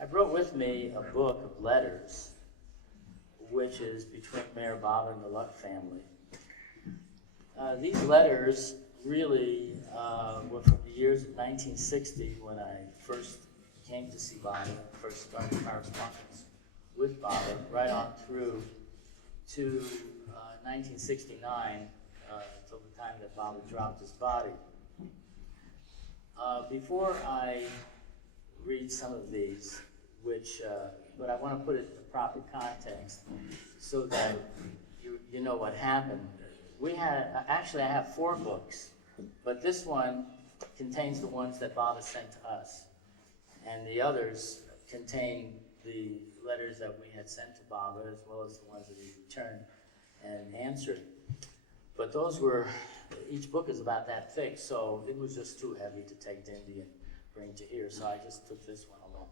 I brought with me a book of letters, which is between MeherBabaLibrary and the Luck family. These letters really were from the years of 1960 when I first came to see Baba, first started correspondence with Baba, right on through to 1969, until the time that Baba dropped his body. Before I read some of these, but I want to put it in the proper context so that you know what happened. Actually I have 4 books, but this one contains the ones that Baba sent to us, and the others contain the letters that we had sent to Baba, as well as the ones that he returned and answered. But those were, each book is about that thick, so it was just too heavy to take to India and bring to here, so I just took this one along.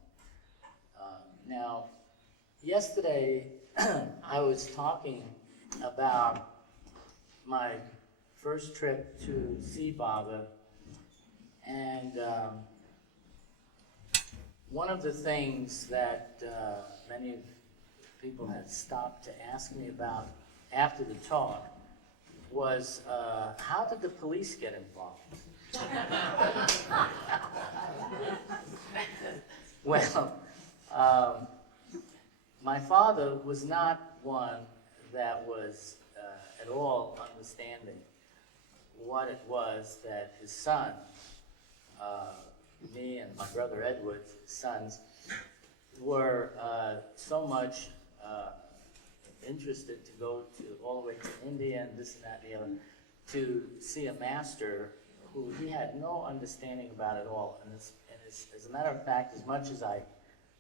Now, yesterday I was talking about my first trip to see Baba, and one of the things that many people had stopped to ask me about after the talk was, how did the police get involved? Well, my father was not one that was at all understanding what it was that his son, me and my brother Edward, his sons, were so much interested to go all the way to India and this and that and the other, to see a master who he had no understanding about at all. And as a matter of fact, as much as I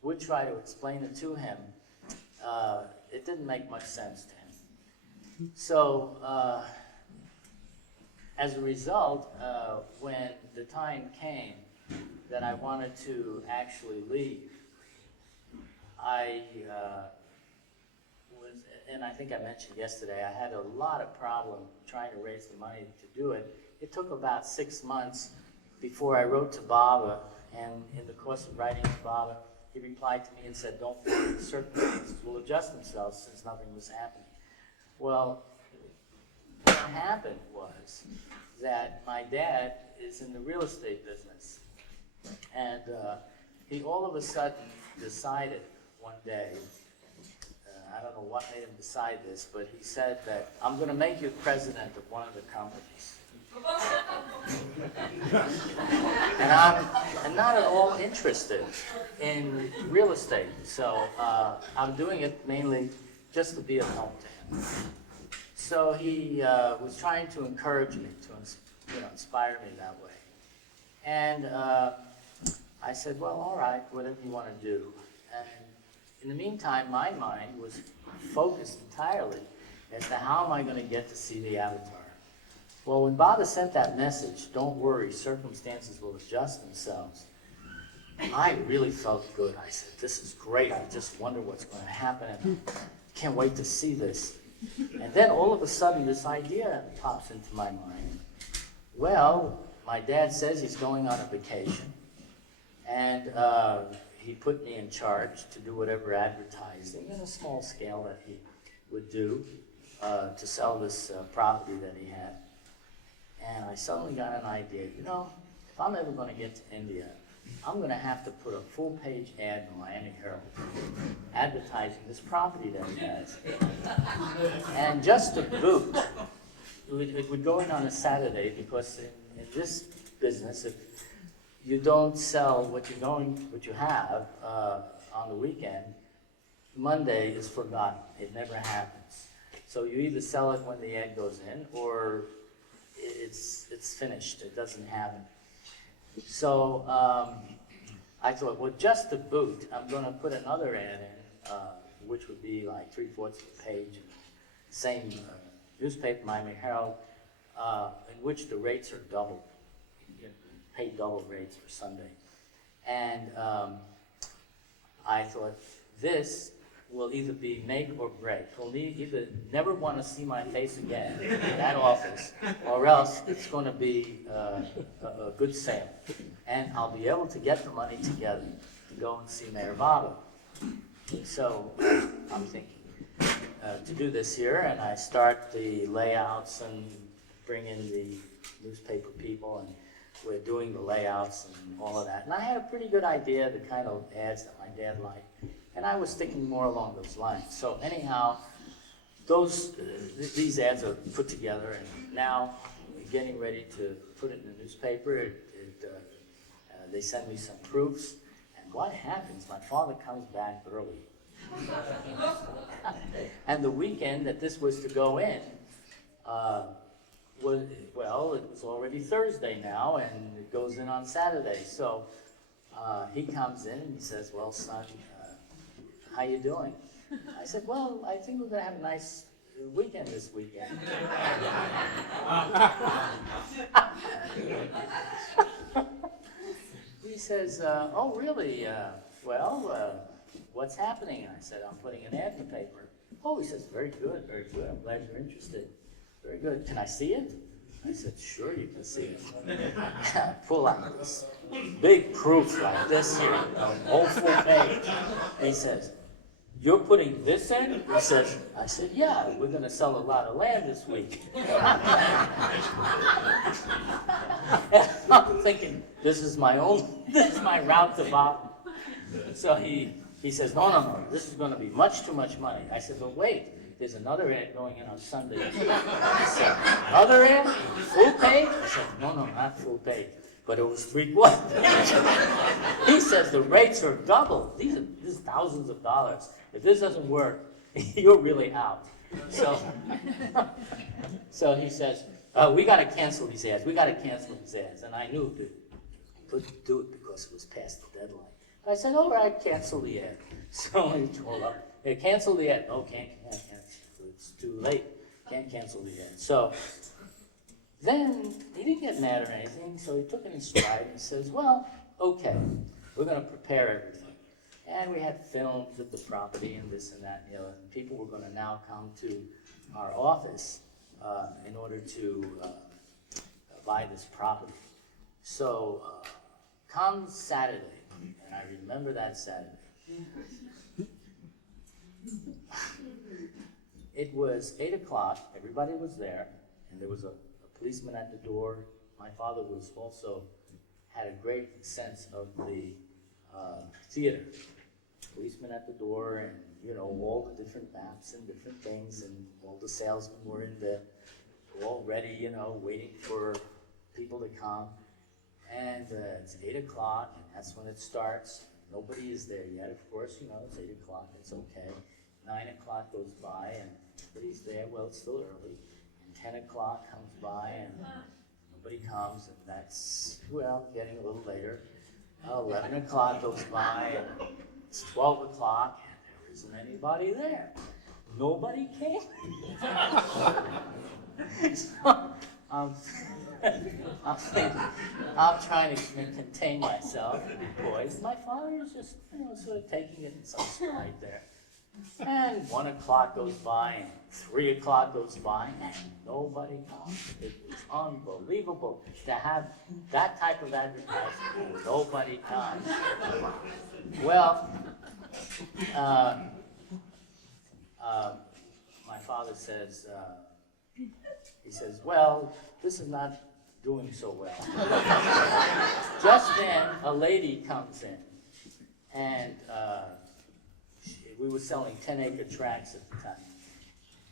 would try to explain it to him, it didn't make much sense to him. So as a result, when the time came that I wanted to actually leave, and I think I mentioned yesterday, I had a lot of problem trying to raise the money to do it. It took about 6 months before I wrote to Baba, and in the course of writing to Baba, he replied to me and said, "Don't worry, the circumstances will adjust themselves," since nothing was happening. Well, what happened was that my dad is in the real estate business, and he all of a sudden decided one day, I don't know what made him decide this, but he said that, "I'm going to make you president of one of the companies." And I'm not at all interested in real estate, so I'm doing it mainly just to be a help to him. So he was trying to encourage me, to inspire me that way. And I said, "Well, all right, whatever you want to do." And in the meantime, my mind was focused entirely as to how am I going to get to see the Avatar. Well, when Baba sent that message, "Don't worry, circumstances will adjust themselves," I really felt good. I said, "This is great. I just wonder what's going to happen, and can't wait to see this." And then all of a sudden, this idea pops into my mind. Well, my dad says he's going on a vacation, and he put me in charge to do whatever advertising in a small scale that he would do to sell this property that he had. And I suddenly got an idea, if I'm ever going to get to India, I'm going to have to put a full-page ad in the Miami Herald advertising this property that he has. And just to boot, it would go in on a Saturday, because in this business, if you don't sell what you have on the weekend, Monday is forgotten. It never happens. So you either sell it when the ad goes in, or it's finished. It doesn't happen. So I thought, well, just to boot, I'm going to put another ad in, which would be like 3/4 of a page, same newspaper, Miami Herald, in which the rates are double. You pay double rates for Sunday. And I thought, this will either be make or break. He'll either never want to see my face again in that office, or else it's going to be a good sale. And I'll be able to get the money together go and see Mayor Baba. So I'm thinking to do this here, and I start the layouts and bring in the newspaper people, and we're doing the layouts and all of that. And I had a pretty good idea, the kind of ads that my dad liked, and I was thinking more along those lines. So anyhow, these ads are put together, and now we're getting ready to put it in the newspaper. They send me some proofs, and what happens? My father comes back early. And the weekend that this was to go in, it was already Thursday now, and it goes in on Saturday. So he comes in and he says, "Well, son, how you doing?" I said, "Well, I think we're going to have a nice weekend this weekend." He says, "Oh, really? What's happening?" And I said, "I'm putting an ad in the paper." "Oh," he says, very good. I'm glad you're interested. Very good. Can I see it?" I said, "Sure, you can see it." Pull out this big proof like this here, an whole full page. He says, "You're putting this in?" He says, I said, "Yeah, we're going to sell a lot of land this week." And I'm thinking, this is my route to bottom. So he says, no, this is going to be much too much money. I said, "But wait, there's another ad going in on Sunday." He said, "Another ad? Full page?" I said, no, not full page. But it was 3/4 page. He says, "The rates are double. This is thousands of dollars. If this doesn't work, you're really out." So he says, "We got to cancel these ads. And I knew that I couldn't do it because it was past the deadline. I said, "All right, cancel the ad." So he told up, "Hey, cancel the ad." "No, can't. It's too late. Can't cancel the ad." So then he didn't get mad or anything, so he took it in stride and says, "Well, okay, we're going to prepare everything." And we had films of the property and this and that and the other. And people were going to now come to our office in order to buy this property. So comes Saturday, and I remember that Saturday. It was 8 o'clock, everybody was there, and there was a policeman at the door. My father was also, had a great sense of the theater. Policeman at the door, and all the different maps and different things, and all the salesmen were in there, all ready, waiting for people to come. And it's 8 o'clock, and that's when it starts. Nobody is there yet, of course, it's 8 o'clock, it's okay. 9 o'clock goes by, and nobody's there. Well, it's still early. And 10 o'clock comes by, and nobody comes, and that's, getting a little later. 11 o'clock goes by, and it's 12 o'clock, and there isn't anybody there. Nobody came. So I'm trying to contain myself, poised. My father is just, sort of taking it in some stride there. And 1 o'clock goes by, and 3 o'clock goes by, and nobody comes. It was unbelievable to have that type of advertising. Nobody comes. Well, my father says, he says, "Well, this is not doing so well." Just then, a lady comes in, and we were selling 10-acre tracts at the time.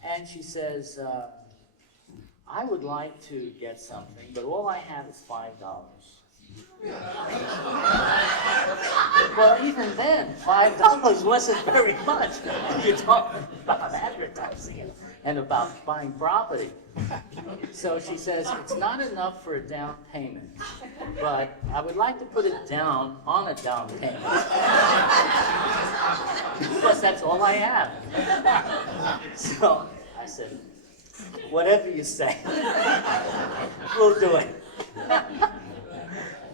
And she says, "I would like to get something, but all I have is $5. Well, even then, $5 wasn't very much. You're talking about advertising and about buying property. So she says, "It's not enough for a down payment, but I would like to put it down on a down payment." Because that's all I have. So I said, "Whatever you say, we'll do it."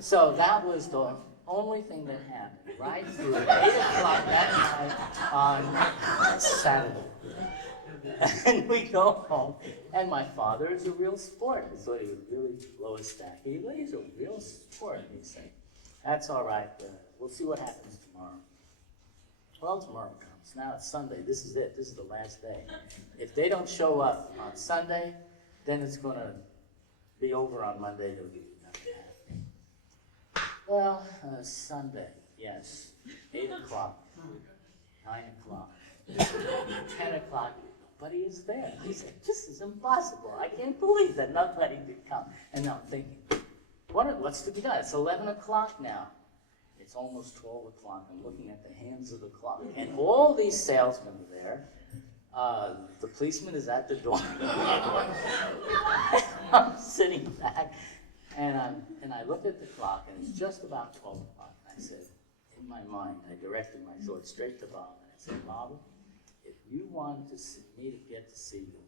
So that was the only thing that happened, right through 8 o'clock that night on Saturday. And we go home, and my father is a real sport. I thought he would really blow a stack. He's a real sport, he said. "That's all right, we'll see what happens tomorrow." tomorrow. Well, tomorrow comes. Now it's Sunday. This is it. This is the last day. If they don't show up on Sunday, then it's going to be over on Monday. They'll give you nothing. Well, Sunday, yes. 8 o'clock, 9 o'clock, 10 o'clock. Nobody is there. He said, this is impossible. I can't believe that nobody did come. And now I'm thinking, what's to be done? It's 11 o'clock now. It's almost 12 o'clock. I'm looking at the hands of the clock. And all these salesmen are there. The policeman is at the door. I'm sitting back, and I look at the clock, and it's just about 12 o'clock. I said, in my mind, I directed my thoughts straight to Bob. And I said, Bob, if you want me to get to see you,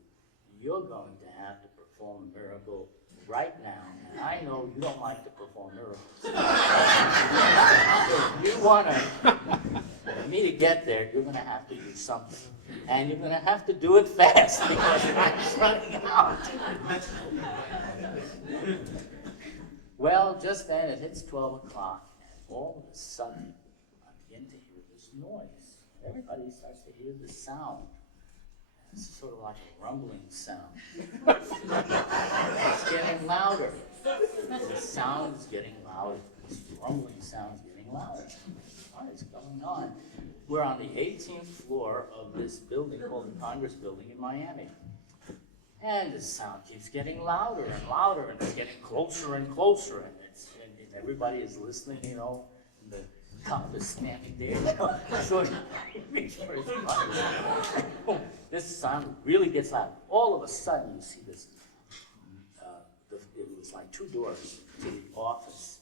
you're going to have to perform a miracle right now. And I know you don't like to perform miracles. If you want me to get there, you're going to have to do something. And you're going to have to do it fast because time's running out. Well, just then it hits 12 o'clock, and all of a sudden, I begin to hear this noise. Everybody starts to hear this sound. It's sort of like a rumbling sound. It's getting louder. The sound is getting louder. This rumbling sound is getting louder. What is going on? We're on the 18th floor of this building called the Congress Building in Miami. And the sound keeps getting louder and louder, and it's getting closer and closer, and everybody is listening, you know, and the cop is standing there, you know, so he reaches for his gun. This sound really gets loud. All of a sudden, you see this, it was like 2 doors to the office.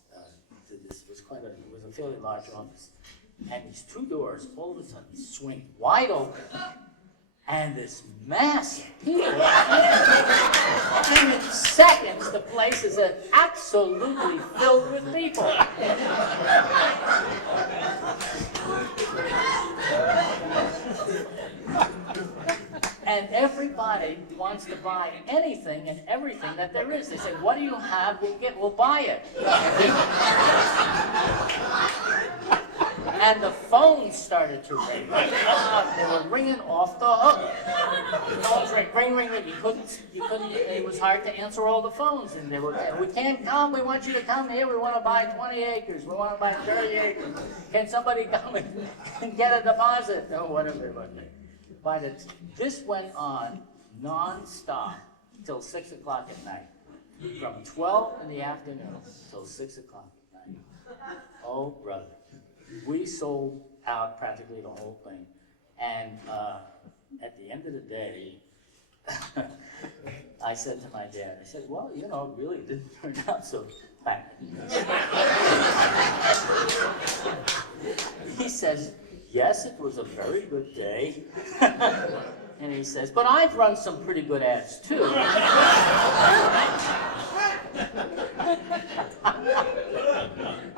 This was it was a fairly large office. And these 2 doors, all of a sudden, swing wide open. And this mass of people, and in seconds, the place is absolutely filled with people. And everybody wants to buy anything and everything that there is. They say, what do you have? We'll buy it. And the phones started to ring. They were ringing off the hook. The phones ring. You couldn't, it was hard to answer all the phones. And they were, we can't come, we want you to come here, we want to buy 20 acres, we want to buy 30 acres. Can somebody come and get a deposit? Or whatever it was. But this went on non-stop till 6 o'clock at night. From 12 in the afternoon till 6 o'clock at night. Oh, brother. We sold out practically the whole thing. And at the end of the day, I said to my dad, I said, well, you know, it really didn't turn out so bad. He says, yes, it was a very good day. And he says, but I've run some pretty good ads too.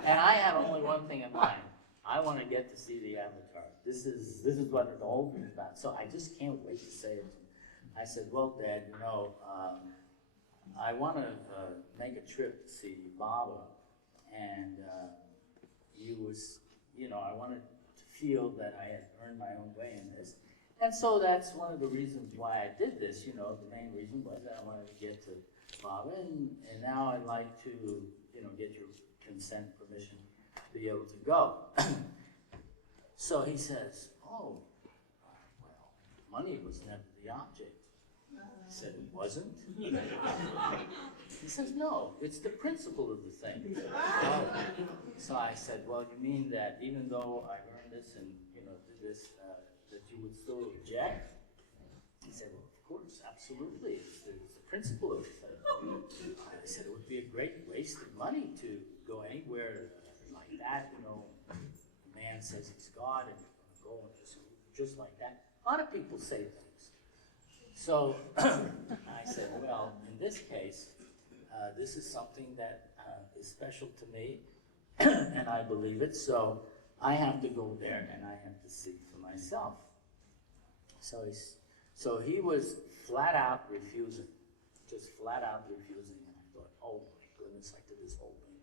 And I have only one thing in mind. I want to get to see the Avatar. This is what the whole thing is about. So I just can't wait to say it. I said, well, Dad, you know, I want to make a trip to see Baba. And I wanted to feel that I had earned my own way in this. And so that's one of the reasons why I did this. You know, the main reason was that I wanted to get to Baba. And now I'd like to, get your consent, permission to be able to go. So he says, oh, well, money was never the object. I said, it wasn't? He says, no, it's the principle of the thing. So I said, well, you mean that even though I earned this and, did this, that you would still object? He said, well, of course, absolutely. It's the principle of the thing. I said, it would be a great waste of money to go anywhere like that, a man says he's God and you're going to go and just like that. A lot of people say things. So I said, well, in this case, this is something that is special to me, and I believe it, so I have to go there and I have to see for myself. So he was flat out refusing, just flat out refusing, and I thought, oh my goodness, I did this whole thing.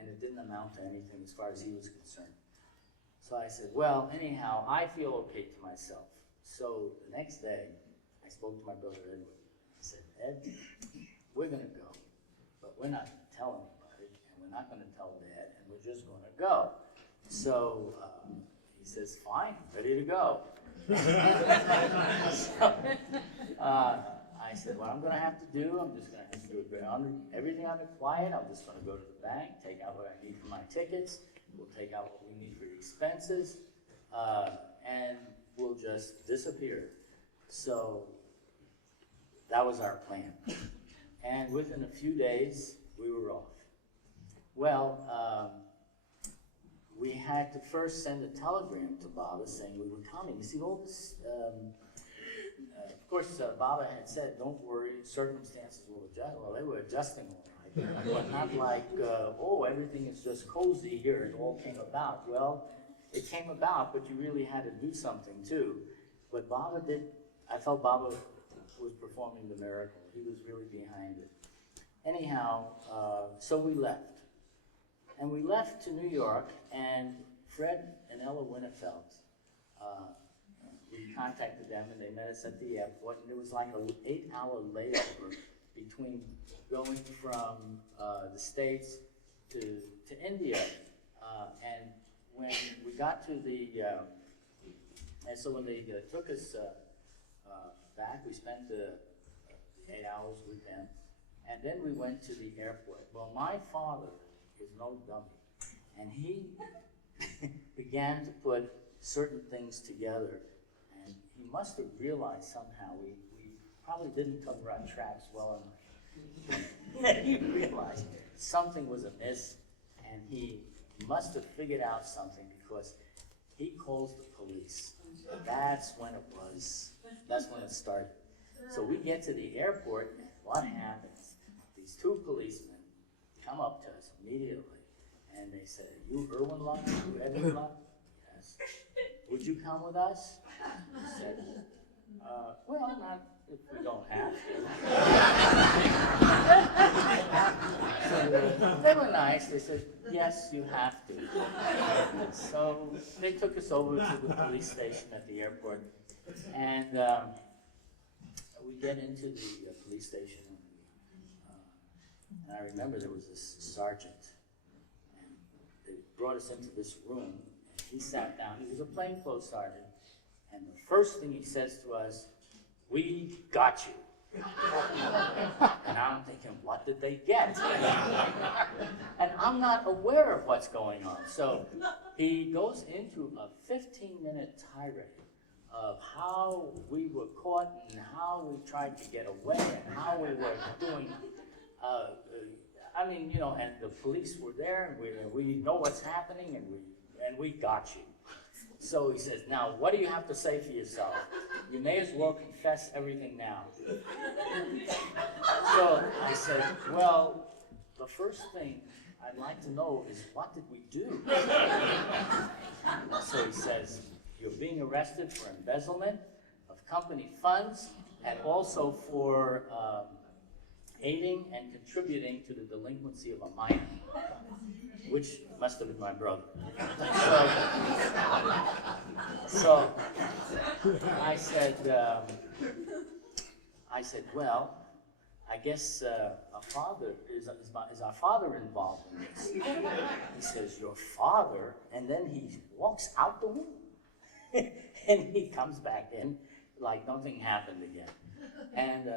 And it didn't amount to anything as far as he was concerned. So I said, well, anyhow, I feel okay to myself. So the next day, I spoke to my brother Edwin. I said, Ed, we're going to go, but we're not going to tell anybody, and we're not going to tell Dad, and we're just going to go. So he says, fine, ready to go. So, I said, what I'm going to have to do, I'm just going to have to do everything on the quiet. I'm just going to go to the bank, take out what I need for my tickets. We'll take out what we need for the expenses, and we'll just disappear. So that was our plan. And within a few days, we were off. Well, we had to first send a telegram to Baba saying we were coming. You see, all this, of course, Baba had said, don't worry, circumstances will adjust. Well, they were adjusting all right, but not like, oh, everything is just cozy here, it all came about. Well, it came about, but you really had to do something too. But Baba did, I felt Baba was performing the miracle. He was really behind it. Anyhow, so we left. And we left to New York, and Fred and Ella Winnefeld, we contacted them, and they met us at the airport, and there was like an 8-hour layover between going from the States to India. And when we got to the, and so when they took us back, we spent the 8 hours with them, and then we went to the airport. Well, my father is no dummy, and he began to put certain things together, and he must have realized somehow we probably didn't cover our tracks well enough. He realized something was amiss, and he must have figured out something because he calls the police. That's when it was, that's when it started. So we get to the airport, and what happens? These two policemen come up to us immediately, and they said, you Irwin Luck? You Edwin Luck? Yes. Would you come with us? I said, well, not if we don't have to. So they were nice. They said, yes, you have to. So they took us over to the police station at the airport, and we get into the police station, and I remember there was this sergeant, and they brought us into this room, and he sat down. He was a plainclothes sergeant, and the first thing he says to us, we got you. And I'm thinking, what did they get? And I'm not aware of what's going on. So he goes into a 15-minute tirade of how we were caught and how we tried to get away and how we were doing, I mean, you know, and the police were there, and we know what's happening, and we got you. So he says, now, what do you have to say for yourself? You may as well confess everything now. So I said, well, the first thing I'd like to know is, what did we do? So he says, you're being arrested for embezzlement of company funds and also for aiding and contributing to the delinquency of a minor, which must have been my brother. So I said, well, I guess our father is our father involved in this? He says, your father, and then he walks out the room, and he comes back in like nothing happened again. And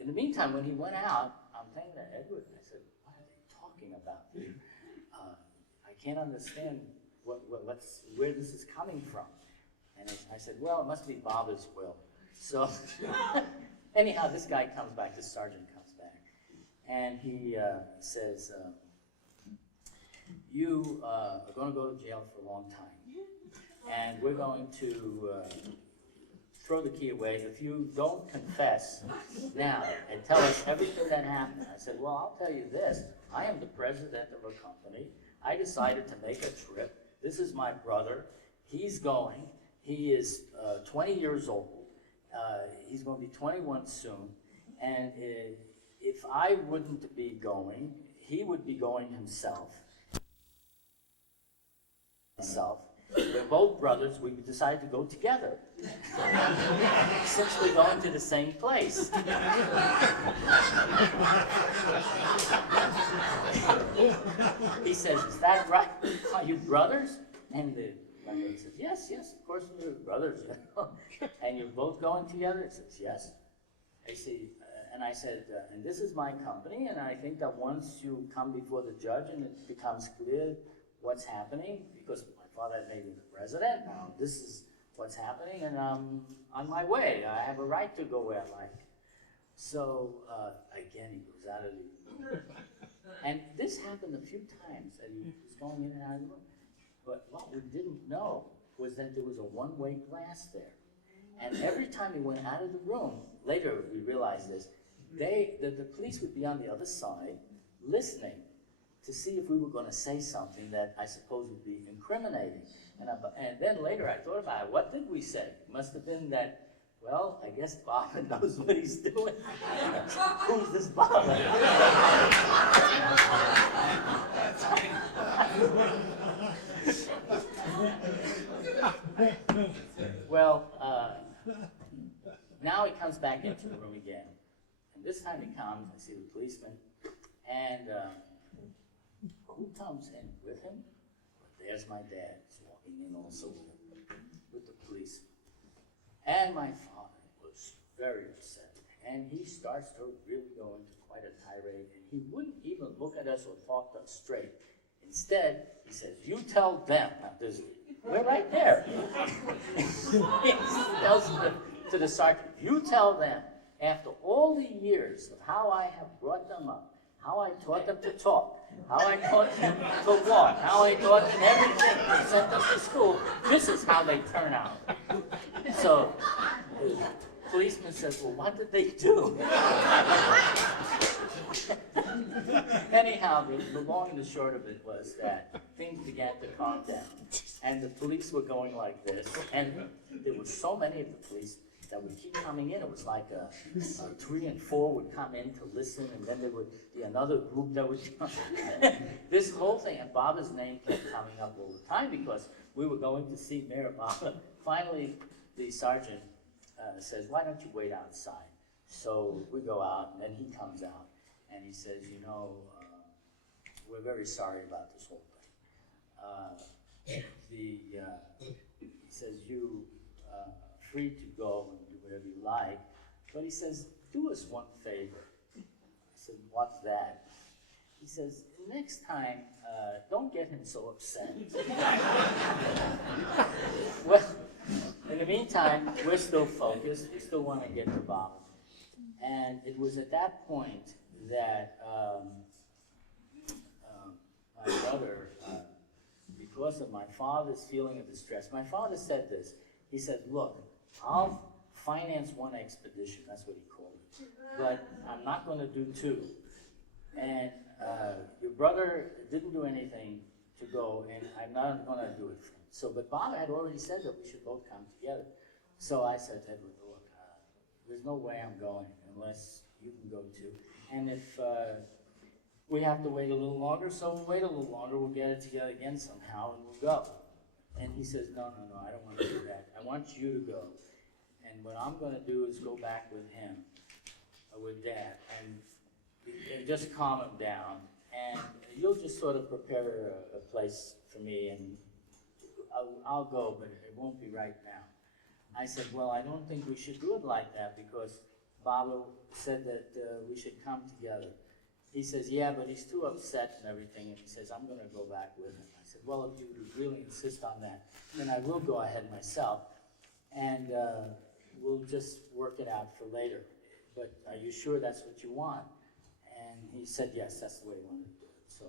in the meantime, when he went out, I'm thinking to Edward, I said, what are they talking about here? I can't understand where this is coming from. And I said, well, it must be Baba's will. So anyhow, this guy comes back, this sergeant comes back, and he says, you are going to go to jail for a long time, and we're going to throw the key away if you don't confess now and tell us everything that happened. I said, well, I'll tell you this. I am the president of a company. I decided to make a trip. This is my brother. He's going. He is 20 years old. He's going to be 21 soon. And if I wouldn't be going, he would be going himself. we're both brothers, we decided to go together. Since we're going to the same place. He says, is that right? Are you brothers? And the landlady says, yes, of course we're brothers. And you're both going together? He says, yes. I see, and I said, and this is my company, and I think that once you come before the judge and it becomes clear what's happening, because my father had made me the president, now this is what's happening, and I'm on my way. I have a right to go where I like. So, again, he goes out of the room. And this happened a few times, that he was going in and out of the room. But what we didn't know was that there was a one-way glass there. And every time he went out of the room, later we realized this, the police would be on the other side listening to see if we were going to say something that I suppose would be incriminating. And then later I thought about it. What did we say? It must have been that, well, I guess Bob knows what he's doing. Who's this Bob? Well, now he comes back into the room again. And this time he comes, I see the policeman, and who comes in with him? But there's my dad. He's walking in also with the police. And my father was very upset. And he starts to really go into quite a tirade. And he wouldn't even look at us or talk to us straight. Instead, he says, you tell them. Now, we're right there. He tells to the sergeant, you tell them, after all the years of how I have brought them up, how I taught them to talk, how I taught them to walk, how I taught them everything, and sent them to school, this is how they turn out. So the policeman says, well, what did they do? Anyhow, the long and the short of it was that things began to calm down. And the police were going like this. And there were so many of the police that would keep coming in. It was like 3 and 4 would come in to listen, and then there would be another group that would come. This whole thing, and Baba's name kept coming up all the time because we were going to see Mayor Baba. Finally, the sergeant says, why don't you wait outside? So we go out, and then he comes out, and he says, you know, we're very sorry about this whole thing. He says, you free to go and do whatever you like, but he says, do us one favor. I said, what's that? He says, next time, don't get him so upset. Well, in the meantime, we're still focused. We still want to get to Bob. And it was at that point that my brother, because of my father's feeling of distress, my father said this. He said, look, I'll finance one expedition, that's what he called it, but I'm not going to do 2. And your brother didn't do anything to go, and I'm not going to do it for him. So, but Bob had already said that we should both come together. So I said to Edward, look, there's no way I'm going unless you can go too. And if we have to wait a little longer, so we'll wait a little longer, we'll get it together again somehow, and we'll go. And he says, no, I don't want to do that. I want you to go. And what I'm going to do is go back with him, with Dad, and just calm him down. And you'll just sort of prepare a place for me, and I'll go, but it won't be right now. I said, well, I don't think we should do it like that because Baba said that we should come together. He says, yeah, but he's too upset and everything, and he says, I'm going to go back with him. I said, well, if you really insist on that, then I will go ahead myself, and we'll just work it out for later. But are you sure that's what you want? And he said, yes, that's the way he wanted to do it. So,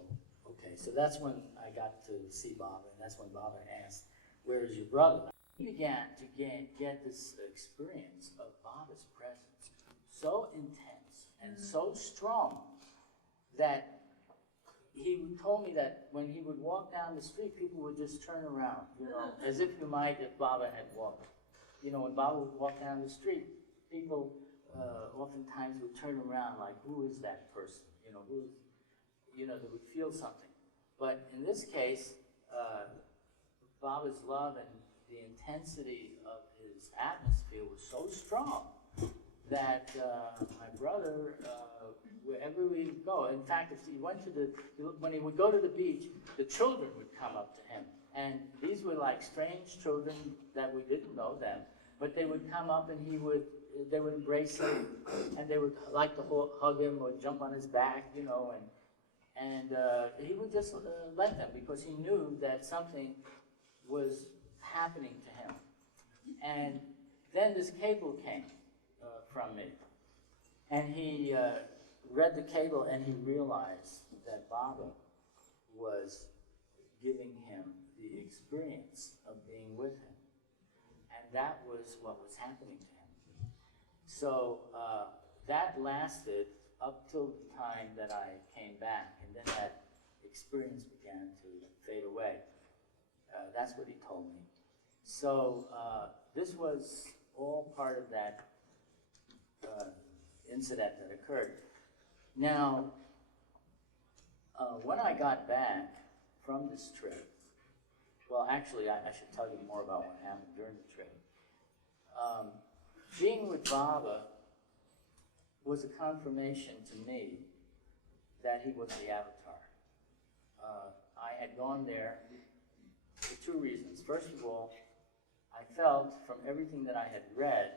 okay, so that's when I got to see Baba, and that's when Baba asked, where is your brother? He began to get this experience of Baba's presence so intense and so strong that he told me that when he would walk down the street, people would just turn around, you know, as if you might if Baba had walked. You know, when Baba would walk down the street, people oftentimes would turn around like, who is that person? You know, they would feel something. But in this case, Baba's love and the intensity of his atmosphere was so strong that my brother, wherever we would go, in fact, if he went to when he would go to the beach, the children would come up to him. And these were like strange children that we didn't know them, but they would come up and they would embrace him, and they would like to hug him or jump on his back, you know, and he would just let them because he knew that something was happening to him. And then this cable came from me, and he read the cable and he realized that Baba was giving him the experience of being with him, and that was what was happening to him. So that lasted up till the time that I came back, and then that experience began to fade away. That's what he told me. So this was all part of that incident that occurred. Now, when I got back from this trip, well, actually, I should tell you more about what happened during the trip. Being with Baba was a confirmation to me that he was the avatar. I had gone there for two reasons. First of all, I felt from everything that I had read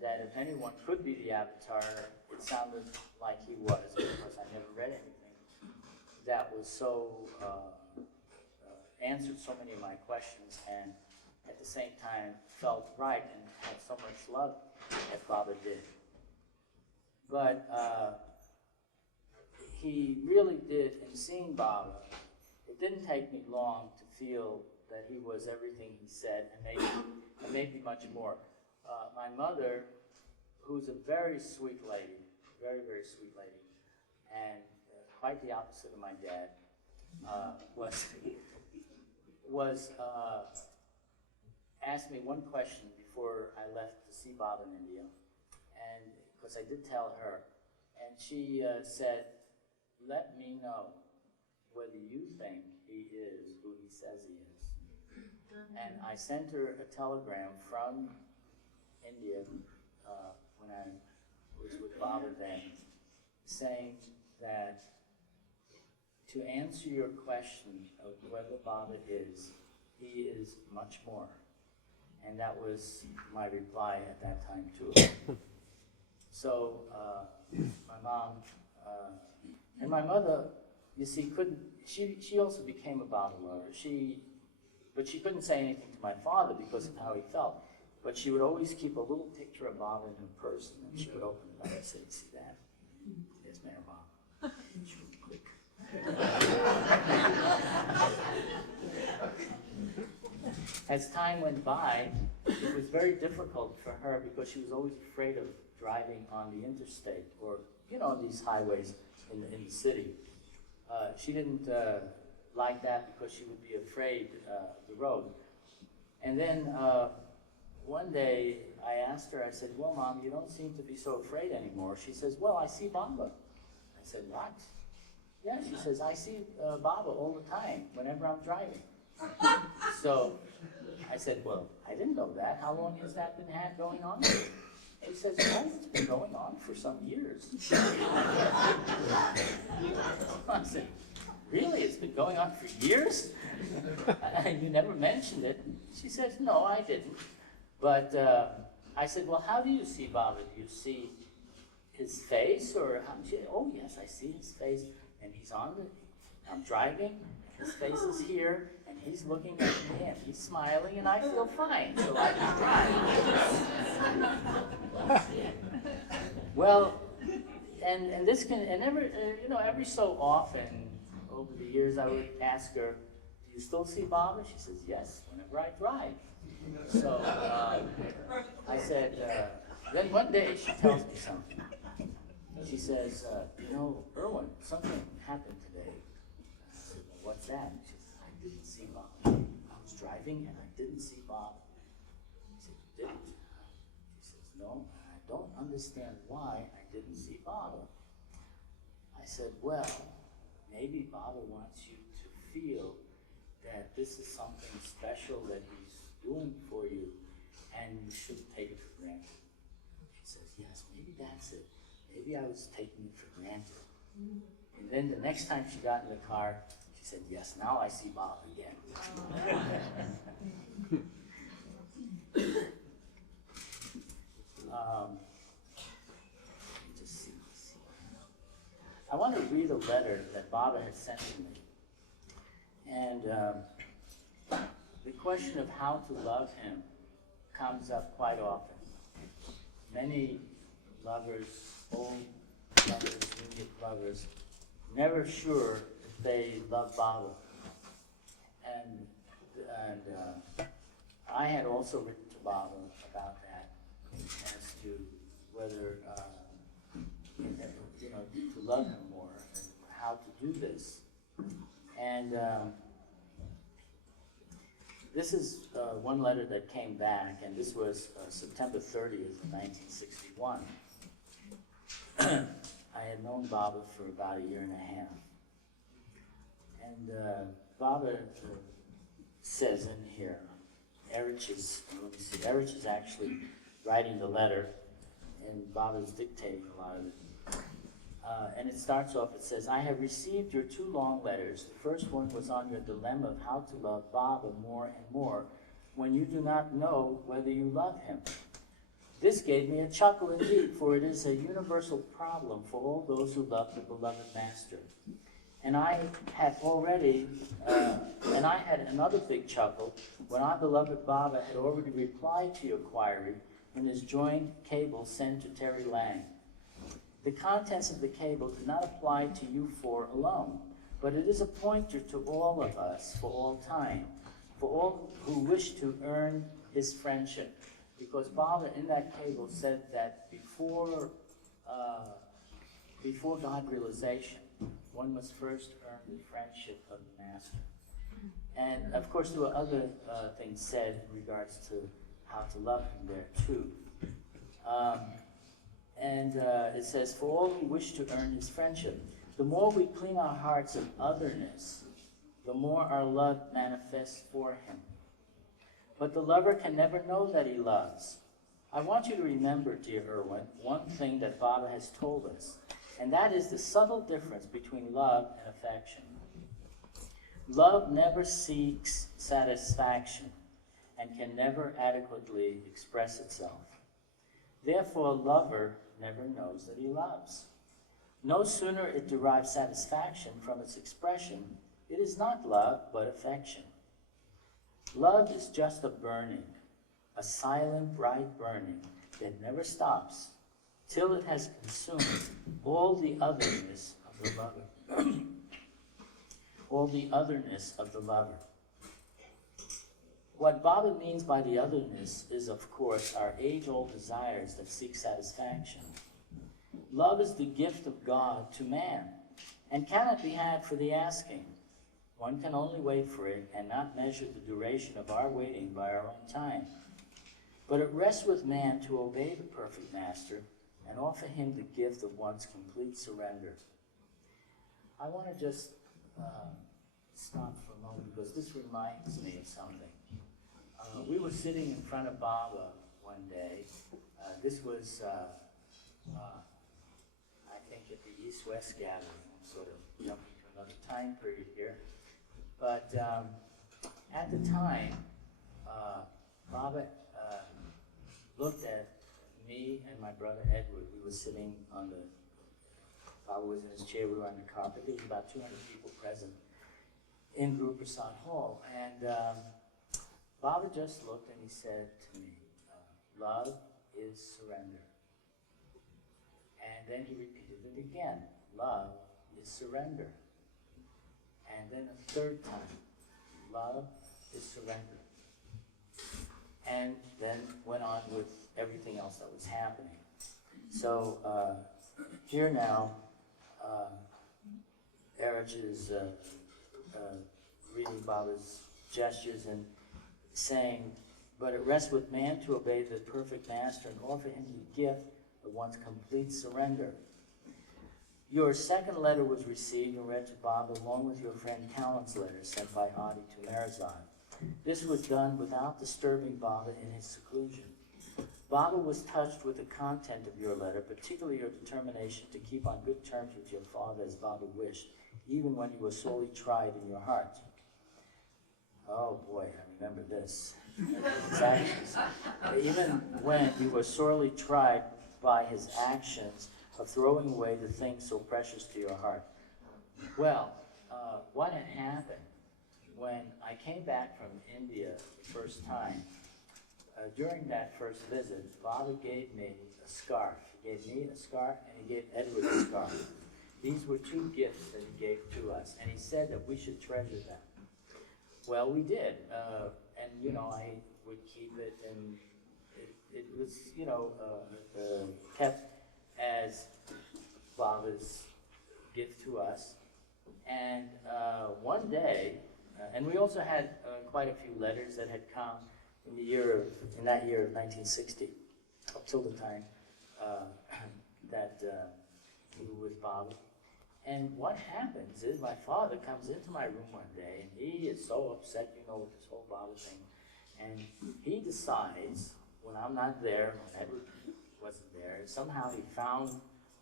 that if anyone could be the avatar, it sounded like he was, because I never read anything that was so answered so many of my questions, and at the same time felt right and had so much love as Baba did. But he really did, in seeing Baba, it didn't take me long to feel that he was everything he said, and maybe much more. My mother, who's a very sweet lady, very, very sweet lady, and quite the opposite of my dad, asked me one question before I left to see Baba in India, and because I did tell her, and she said, "Let me know whether you think he is who he says he is." And I sent her a telegram from India when I was with Baba then, saying that to answer your question of whether Baba is, he is much more. And that was my reply at that time too. So my mom and my mother, you see, she also became a Baba lover. But she couldn't say anything to my father because of how he felt. But she would always keep a little picture of Baba in her purse, and she would open it up and say, "See that? There's MeherBaba." She would click. As time went by, it was very difficult for her because she was always afraid of driving on the interstate or, these highways in the city. She didn't like that because she would be afraid of the road. And then one day I asked her, I said, "Well, Mom, you don't seem to be so afraid anymore." She says, "Well, I see Baba." I said, "What?" "Yeah," she says, "I see Baba all the time whenever I'm driving." So I said, "Well, I didn't know that. How long has that been going on?" She says, "Oh, it's been going on for some years." I said, "Really? It's been going on for years? You never mentioned it." She says, "No, I didn't." But I said, "Well, how do you see Baba? Do you see his face or how?" She said, "Oh, yes, I see his face, and I'm driving, his face is here, and he's looking at me, and he's smiling, and I feel fine, so I can drive." Well, and this can, and every so often over the years I would ask her, "Do you still see Baba?" She says, "Yes, whenever I drive." So I said, then one day she tells me something. She says, "Irwin, something happened today." I said, "Well, what's that?" She says, "I didn't see Baba. I was driving and I didn't see Baba." I said, "You didn't?" She says, "No, I don't understand why I didn't see Baba." I said, "Well, maybe Baba wants you to feel that this is something special that he's doing for you, and you shouldn't take it for granted. She says, yes, maybe that's it. Maybe I was taking it for granted. And then the next time she got in the car, she said, yes, now I see Bob again. Just see. I want to read a letter that Baba had sent to me. And the question of how to love him comes up quite often. Many lovers, old lovers, new lovers, never sure if they love Baba. And I had also written to Baba about that, as to whether, to love him more, and how to do this. And this is one letter that came back, and this was September 30th, 1961. I had known Baba for about a year and a half. And Baba says in here, Erich is actually writing the letter, and Baba's dictating a lot of it. And it starts off, it says, I have received your 2 long letters. The first one was on your dilemma of how to love Baba more and more when you do not know whether you love him. This gave me a chuckle indeed, for it is a universal problem for all those who love the beloved Master. And I had another big chuckle when our beloved Baba had already replied to your query in his joined cable sent to Terry Lang. The contents of the cable do not apply to you 4 alone, but it is a pointer to all of us for all time, for all who wish to earn his friendship. Because Baba in that cable said that before God realization, one must first earn the friendship of the Master. And of course there were other things said in regards to how to love him there too. It says, for all who wish to earn his friendship, the more we clean our hearts of otherness, the more our love manifests for him. But the lover can never know that he loves. I want you to remember, dear Irwin, one thing that Baba has told us, and that is the subtle difference between love and affection. Love never seeks satisfaction and can never adequately express itself. Therefore, a lover never knows that he loves. No sooner it derives satisfaction from its expression, it is not love, but affection. Love is just a burning, a silent, bright burning that never stops till it has consumed all the otherness of the lover. All the otherness of the lover. What Baba means by the otherness is, of course, our age-old desires that seek satisfaction. Love is the gift of God to man, and cannot be had for the asking. One can only wait for it and not measure the duration of our waiting by our own time. But it rests with man to obey the perfect Master and offer him the gift of one's complete surrender. I want to just stop for a moment because this reminds me of something. We were sitting in front of Baba one day. This was, I think, at the East-West gathering. I'm sort of jumping to another time period here. But at the time, Baba looked at me and my brother Edward. We were sitting on the, Baba was in his chair, we were on the carpet. There was about 200 people present in Guru Prasad Hall. And Baba just looked and he said to me, love is surrender. And then he repeated it again, love is surrender. And then a third time, love is surrender. And then went on with everything else that was happening. So here now, Erich is reading Baba's gestures and saying, but it rests with man to obey the perfect Master and offer him the gift of one's complete surrender. Your second letter was received and read to Baba along with your friend Callan's letter sent by Adi to Marazad. This was done without disturbing Baba in his seclusion. Baba was touched with the content of your letter, particularly your determination to keep on good terms with your father as Baba wished, even when you were sorely tried in your heart. Oh boy, I remember this. His actions. Even when you were sorely tried by his actions of throwing away the things so precious to your heart. Well, what had happened when I came back from India the first time, during that first visit, Baba gave me a scarf. He gave me a scarf and he gave Edward a scarf. These were two gifts that he gave to us, and he said that we should treasure them. Well, we did, and you know, I would keep it, and it was, you know, kept as Baba's gift to us. And one day, and we also had quite a few letters that had come in that year of 1960, up till the time that we were with Baba. And what happens is my father comes into my room one day, and he is so upset, you know, with this whole Baba thing. And he decides, when I'm not there, when Edward wasn't there, somehow he found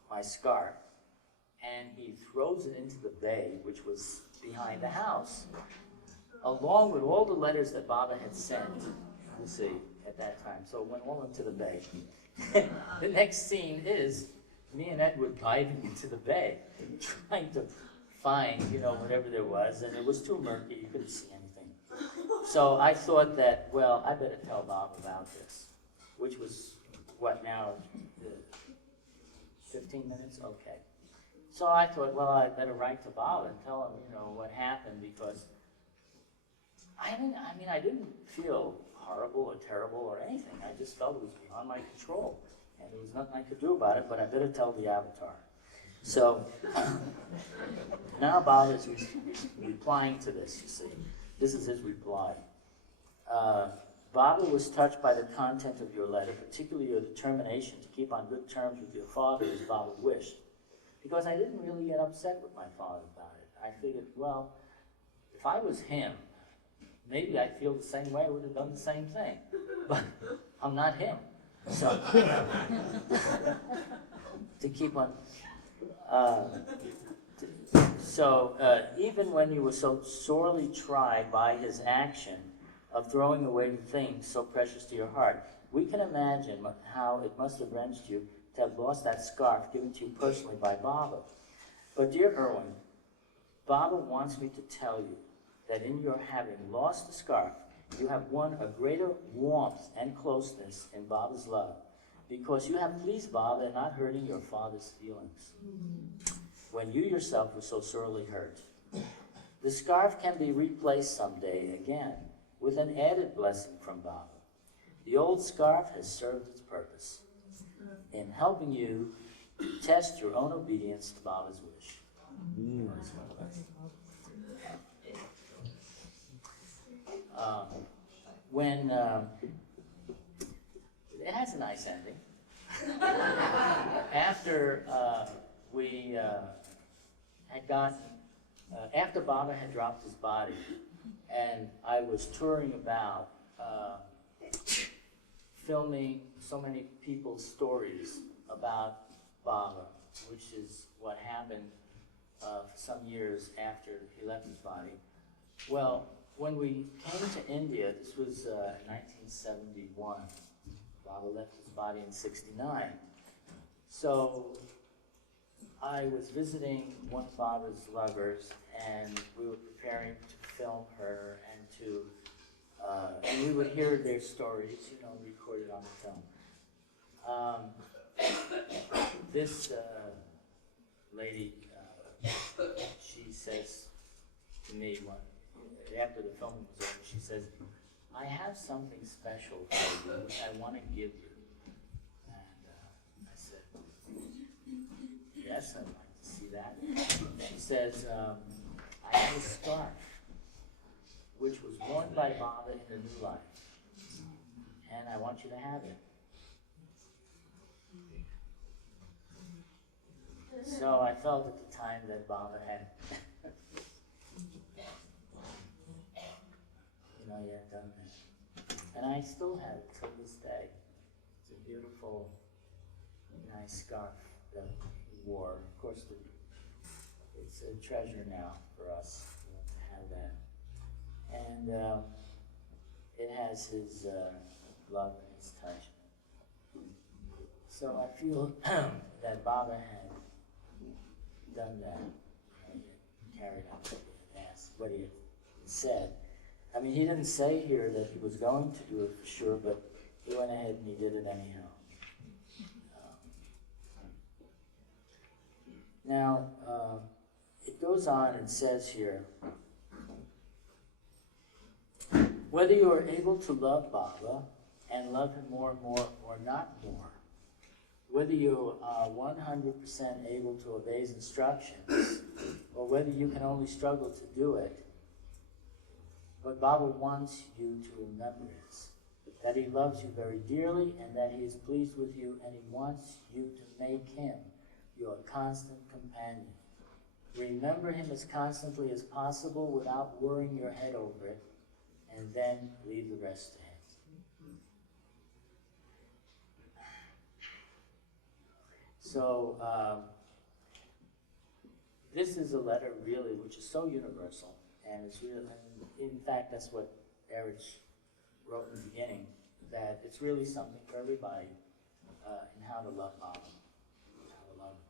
my scarf, and he throws it into the bay, which was behind the house, along with all the letters that Baba had sent, you see, at that time. So it went all into the bay. The next scene is me and Edward diving into the bay, trying to find, you know, whatever there was, and it was too murky, you couldn't see anything. So I thought that, well, I better tell Bob about this, which was, what now, 15 minutes? Okay. So I thought, well, I better write to Bob and tell him, you know, what happened, because I mean, I didn't feel horrible or terrible or anything. I just felt it was beyond my control, and there was nothing I could do about it, but I better tell the Avatar. So now Bob is replying to this, you see. This is his reply. Baba was touched by the content of your letter, particularly your determination to keep on good terms with your father as Baba wished. Because I didn't really get upset with my father about it. I figured, well, if I was him, maybe I'd feel the same way, I would have done the same thing. But I'm not him. So, to keep on, even when you were so sorely tried by his action of throwing away the things so precious to your heart, we can imagine how it must have wrenched you to have lost that scarf given to you personally by Baba. But dear Irwin, Baba wants me to tell you that in your having lost the scarf, you have won a greater warmth and closeness in Baba's love, because you have pleased Baba and not hurting your father's feelings when you yourself were so sorely hurt. The scarf can be replaced someday again with an added blessing from Baba. The old scarf has served its purpose in helping you test your own obedience to Baba's wish. It has a nice ending. After we had gotten, after Baba had dropped his body, and I was touring about, filming so many people's stories about Baba, which is what happened for some years after he left his body. Well, when we came to India, this was 1971. Baba left his body in '69. So I was visiting one of Baba's lovers, and we were preparing to film her and we would hear their stories, you know, recorded on the film. This lady, she says to me, after the filming was over, she says, "I have something special for you, which I want to give you." And I said, "Yes, I'd like to see that." She says, "I have a scarf, which was worn by Baba in a new life, and I want you to have it." So I felt at the time that Baba had, he had done that. And I still have it till this day. It's a beautiful, nice scarf that he wore. Of course, it's a treasure now for us to have that. And it has his love and his touch. So I feel that Baba had done that. He carried out what he had asked, what he had said. I mean, he didn't say here that he was going to do it for sure, but he went ahead and he did it anyhow. Now, it goes on and says here, whether you are able to love Baba and love him more and more or not more, whether you are 100% able to obey his instructions, or whether you can only struggle to do it, what Baba wants you to remember is that he loves you very dearly and that he is pleased with you, and he wants you to make him your constant companion. Remember him as constantly as possible without worrying your head over it, and then leave the rest to him. So, this is a letter really which is so universal, and it's really, and in fact, that's what Erich wrote in the beginning, that it's really something for everybody in how to love Baba, how to love him.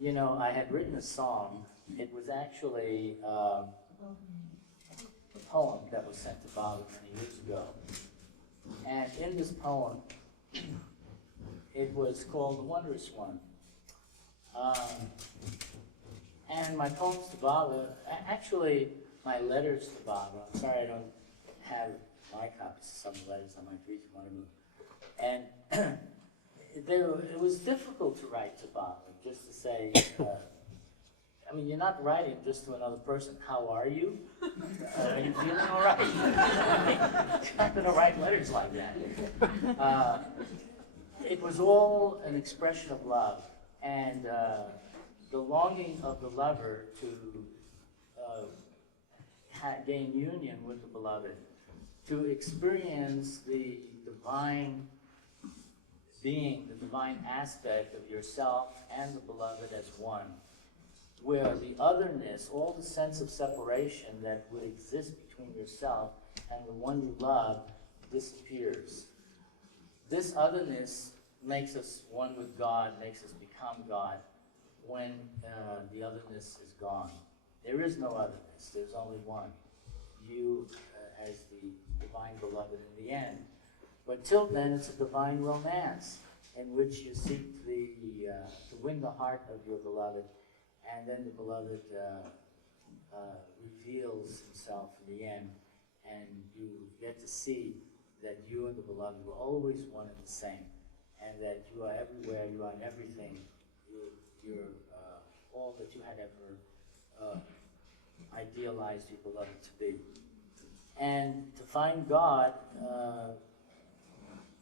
You know, I had written a song. It was actually a poem that was sent to Baba many years ago. And in this poem, it was called The Wondrous One. And my poems to Baba, actually my letters to Baba, I'm sorry I don't have my copies of some of the letters, I might read one of them. And it was difficult to write to Baba, just to say, I mean, you're not writing just to another person, how are you? Are you feeling all right? You're not going to write letters like that. It was all an expression of love, and the longing of the lover to gain union with the beloved, to experience the divine being, the divine aspect of yourself and the beloved as one, where the otherness, all the sense of separation that would exist between yourself and the one you love disappears. This otherness makes us one with God, makes us become God when the otherness is gone. There is no otherness, there's only one. You as the divine beloved in the end. But till then, it's a divine romance in which you seek to win the heart of your beloved, and then the beloved reveals himself in the end, and you get to see that you and the beloved were always one and the same, and that you are everywhere, you are in everything, you're all that you had ever idealized your beloved to be. And to find God,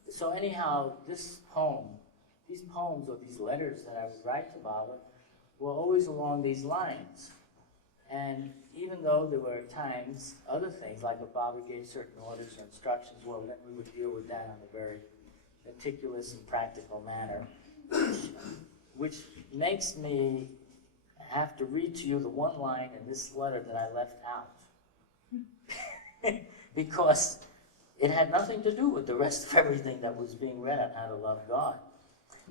so anyhow, this poem, these poems or these letters that I would write to Baba were always along these lines. And even though there were times, other things, like if Baba gave certain orders or instructions, well, then we would deal with that in a very meticulous and practical manner, which makes me have to read to you the one line in this letter that I left out. Because it had nothing to do with the rest of everything that was being read on how to love God.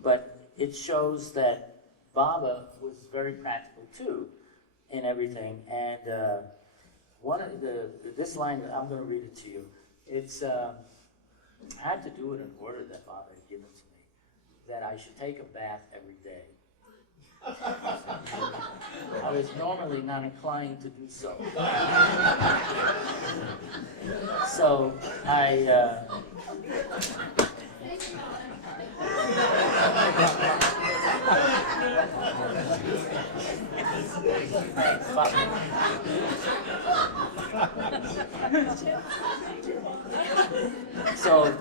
But it shows that Baba was very practical too in everything. And one of this line, I'm going to read it to you. It's I had to do it in order that Baba had given to me, that I should take a bath every day. I was normally not inclined to do so. So Thanks, Baba. So,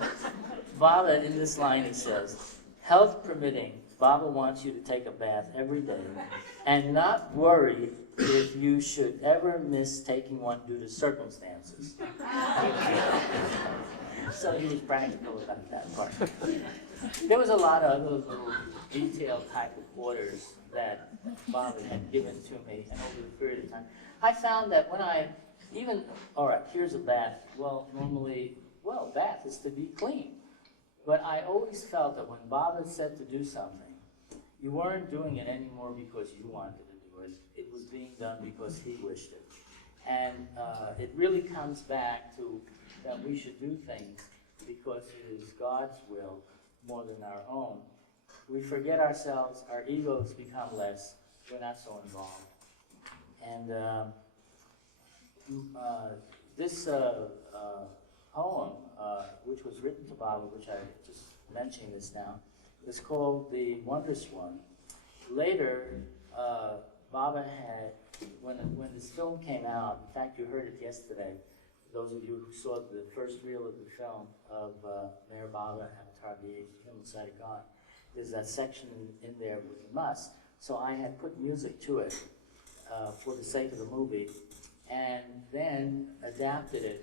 Baba, in this line, he says, health permitting, Baba wants you to take a bath every day and not worry if you should ever miss taking one due to circumstances. So he was practical about that part. There was a lot of other little detailed type of orders that Baba had given to me, and over the period of time, I found that when I even, all right, here's a bath. Well, normally, well, bath is to be clean. But I always felt that when Baba said to do something, you weren't doing it anymore because you wanted to do it. It was being done because he wished it. And it really comes back to that we should do things because it is God's will more than our own. We forget ourselves, our egos become less, we're not so involved. And this poem, which was written to Baba, which I just mentioning this now, is called The Wondrous One. Later, Baba had, when this film came out, in fact you heard it yesterday, those of you who saw the first reel of the film of MeherBaba, Avatar, the Human Side of God, there's that section in there with the must. So I had put music to it for the sake of the movie, and then adapted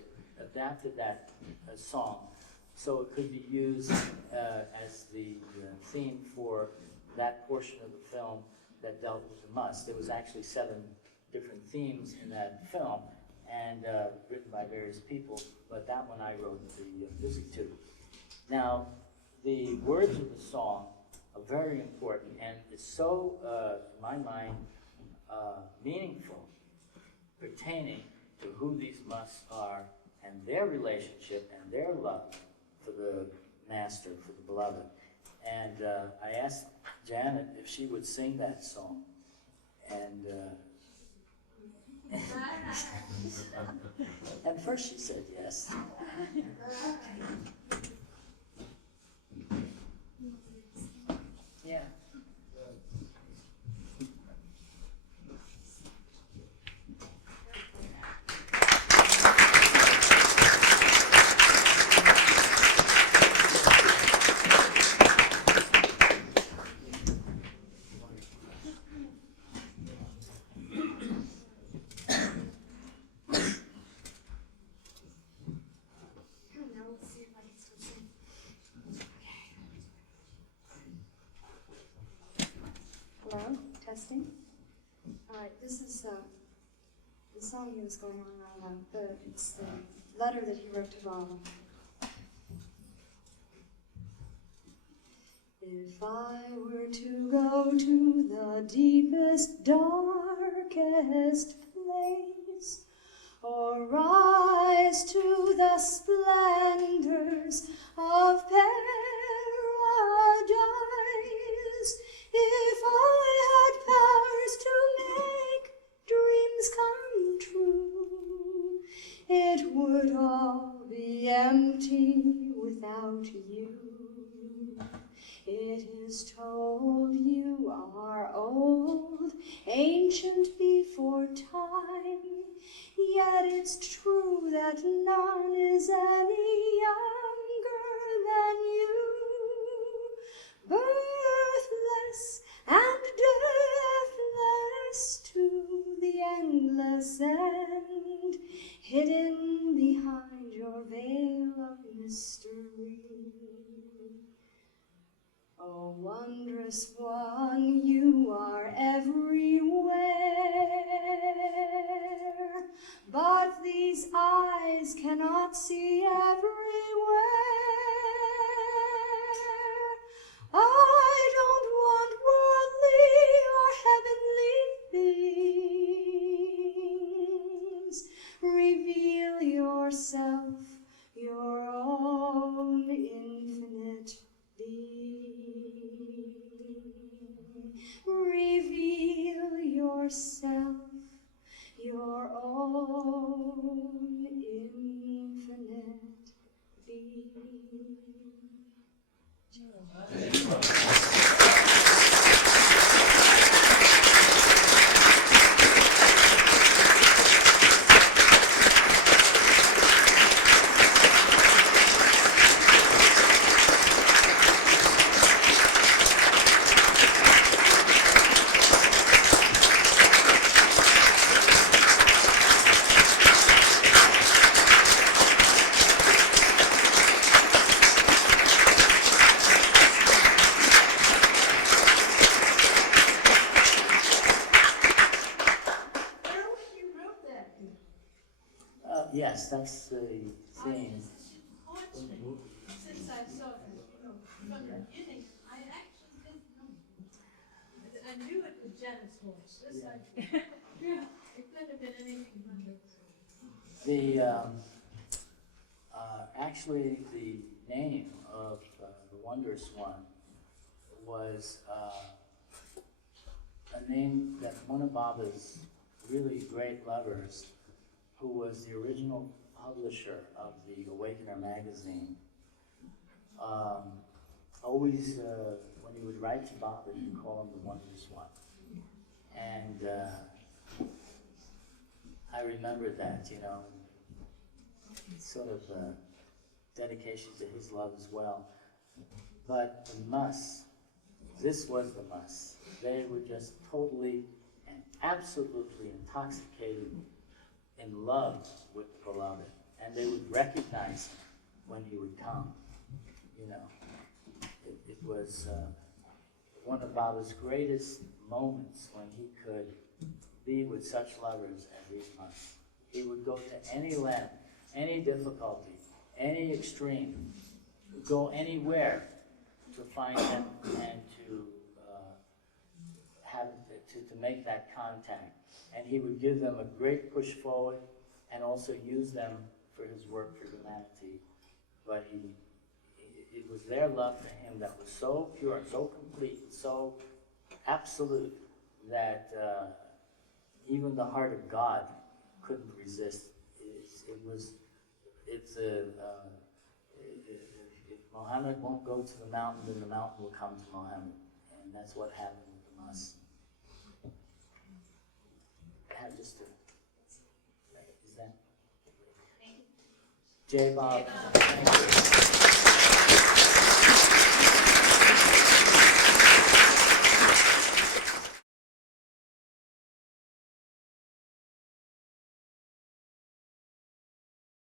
that song so it could be used as the theme for that portion of the film that dealt with the must. There was actually 7 different themes in that film, and written by various people, but that one I wrote the music to. Now, the words of the song are very important, and it's so, in my mind, meaningful, pertaining to who these musts are and their relationship and their love for the master, for the beloved. And I asked Janet if she would sing that song, and and first she said yes. Yeah. Hello, testing. All right, this is the song he was going on about. It's the letter that he wrote to Baba. If I were to go to the deepest, darkest place, or rise to the splendors of paradise, if I had powers to make dreams come true, it would all be empty without you. It is told you are old, ancient before time, yet it's true that none is any younger than you. Birthless and deathless to the endless end, hidden behind your veil of mystery. Oh, wondrous one, you are everywhere, but these eyes cannot see everywhere. I don't want worldly or heavenly things. Reveal yourself, your own infinite being. Yes, that's the theme. Since I saw it, from the beginning, I actually didn't know. I knew it was Janet's voice. This it could have been anything but The actually the name of the Wondrous One was a name that one of Baba's really great lovers, who was the original publisher of the Awakener magazine, always, when he would write to Baba, he'd call him the Wondrous One. And I remember that, you know, sort of dedication to his love as well. But the muss, this was the muss. They were just totally and absolutely intoxicated in love with the beloved, and they would recognize him when he would come. You know, it was one of Baba's greatest moments when he could be with such lovers as these monks. He would go to any length, any difficulty, any extreme, go anywhere to find them and to to make that contact. And he would give them a great push forward and also use them for his work for humanity. But it was their love for him that was so pure, so complete, so absolute that even the heart of God couldn't resist. If Muhammad won't go to the mountain, then the mountain will come to Muhammad. And that's what happened with the Mas. Just to, is that? Jai Bob. Thank you.